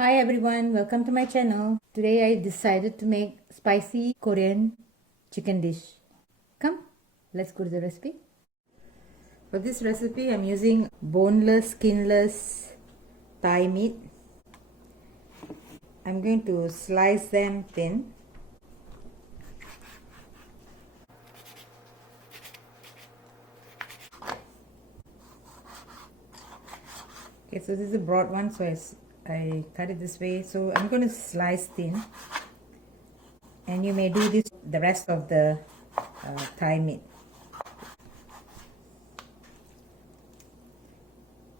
Hi everyone, welcome to my channel. Today I decided to make spicy Korean chicken dish. Come, let's go to the recipe. For this recipe I'm using boneless, skinless thigh meat. I'm going to slice them thin. Okay, so this is a broad one, so I cut it this way. So I'm going to slice thin, and you may do this the rest of the thigh meat.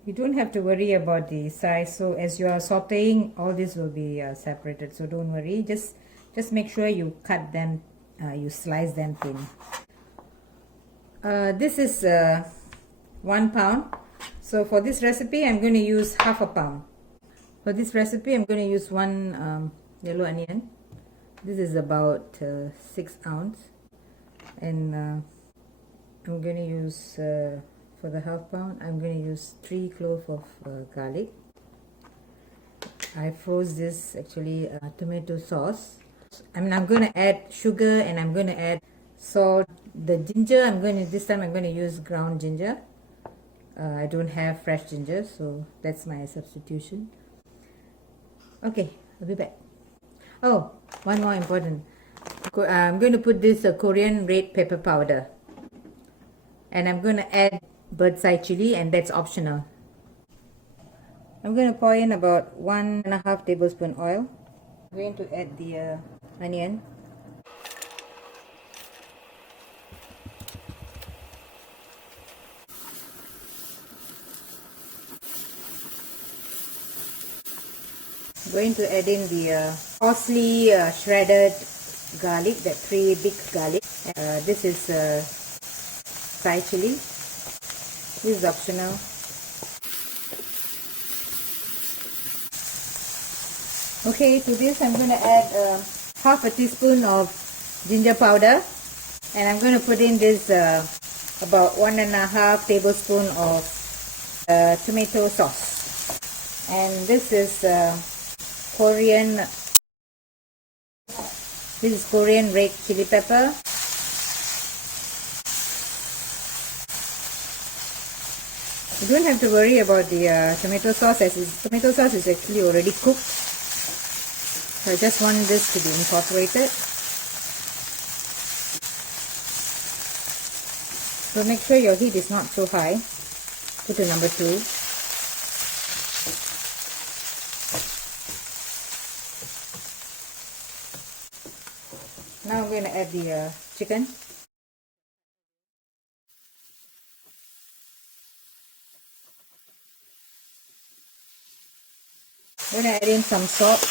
You don't have to worry about the size, so as you are sauteing, all this will be separated, so don't worry. Just make sure you cut them, you slice them thin. This is 1 pound, so for this recipe I'm going to use half a pound. For this recipe I'm going to use one yellow onion. This is about 6 ounce, and I'm going to use for the half pound I'm going to use 3 cloves of garlic. I froze this actually tomato sauce. I'm going to add sugar, and I'm going to add salt. The ginger, this time I'm going to use ground ginger. I don't have fresh ginger, so that's my substitution. Okay, I'll be back. Oh, one more important. I'm going to put this Korean red pepper powder, and I'm going to add bird's eye chili, and that's optional. I'm going to pour in about 1.5 tablespoon oil. I'm going to add the onion. I'm going to add in the coarsely shredded garlic, that 3 big garlic. This is Thai chili. This is optional. Okay, to this I'm going to add half a teaspoon of ginger powder, and I'm going to put in this about 1.5 tablespoon of tomato sauce, and this is Korean red chili pepper. You don't have to worry about the tomato sauce, as tomato sauce is actually already cooked. So I just want this to be incorporated. So make sure your heat is not so high. Put to number 2. Now I'm going to add the chicken. I'm going to add in some salt.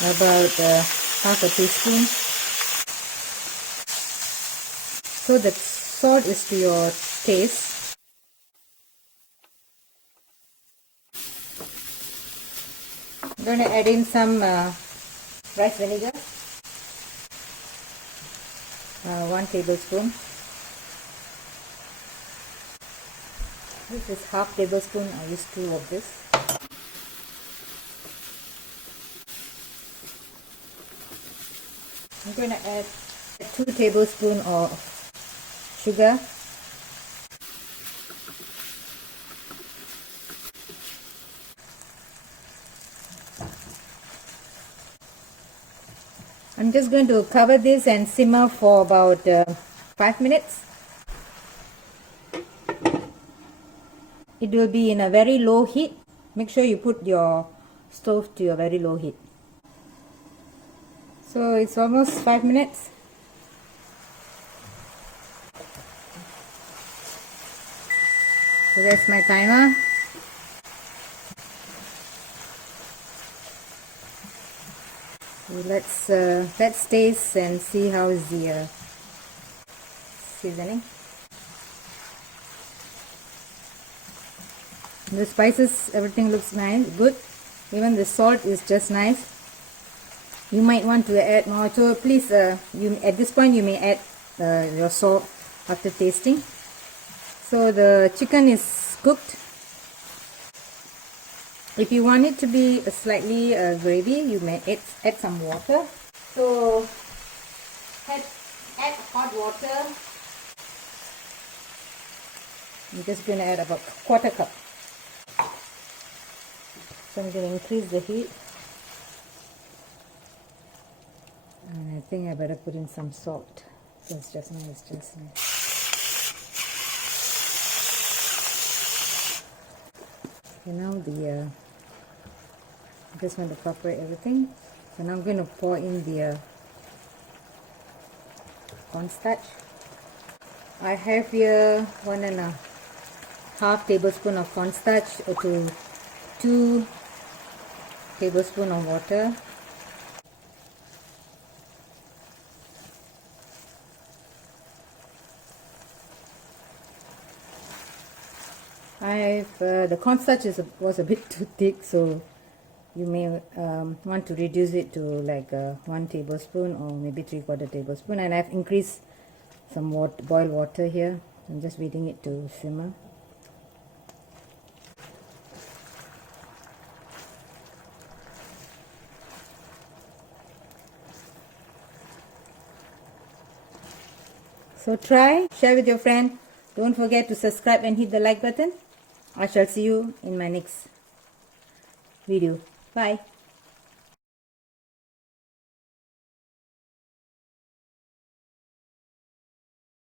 About half a teaspoon. So the salt is to your taste. I'm going to add in some rice vinegar. 1 tablespoon. This is half tablespoon. I use 2 of this. I'm going to add 2 tablespoons of sugar. I'm just going to cover this and simmer for about 5 minutes. It will be in a very low heat. Make sure you put your stove to a very low heat. So it's almost 5 minutes. So that's my timer. So let's taste and see how is the seasoning. The spices, everything looks nice, good. Even the salt is just nice. You might want to add more, so please at this point you may add your salt after tasting. So the chicken is cooked. If you want it to be a slightly gravy, you may add some water. So add hot water. I'm just going to add about a quarter cup. So I'm going to increase the heat. And I think I better put in some salt. It's just nice, just nice. Okay, now I just want to incorporate everything. So now I'm going to pour in the cornstarch. I have here 1.5 tablespoon of cornstarch to 2 tablespoons of water. The cornstarch was a bit too thick, so you may want to reduce it to like 1 tablespoon or maybe 3/4 tablespoon. And I've increased some boiled water here. I'm just waiting it to simmer. So try, share with your friend. Don't forget to subscribe and hit the like button. I shall see you in my next video. Bye.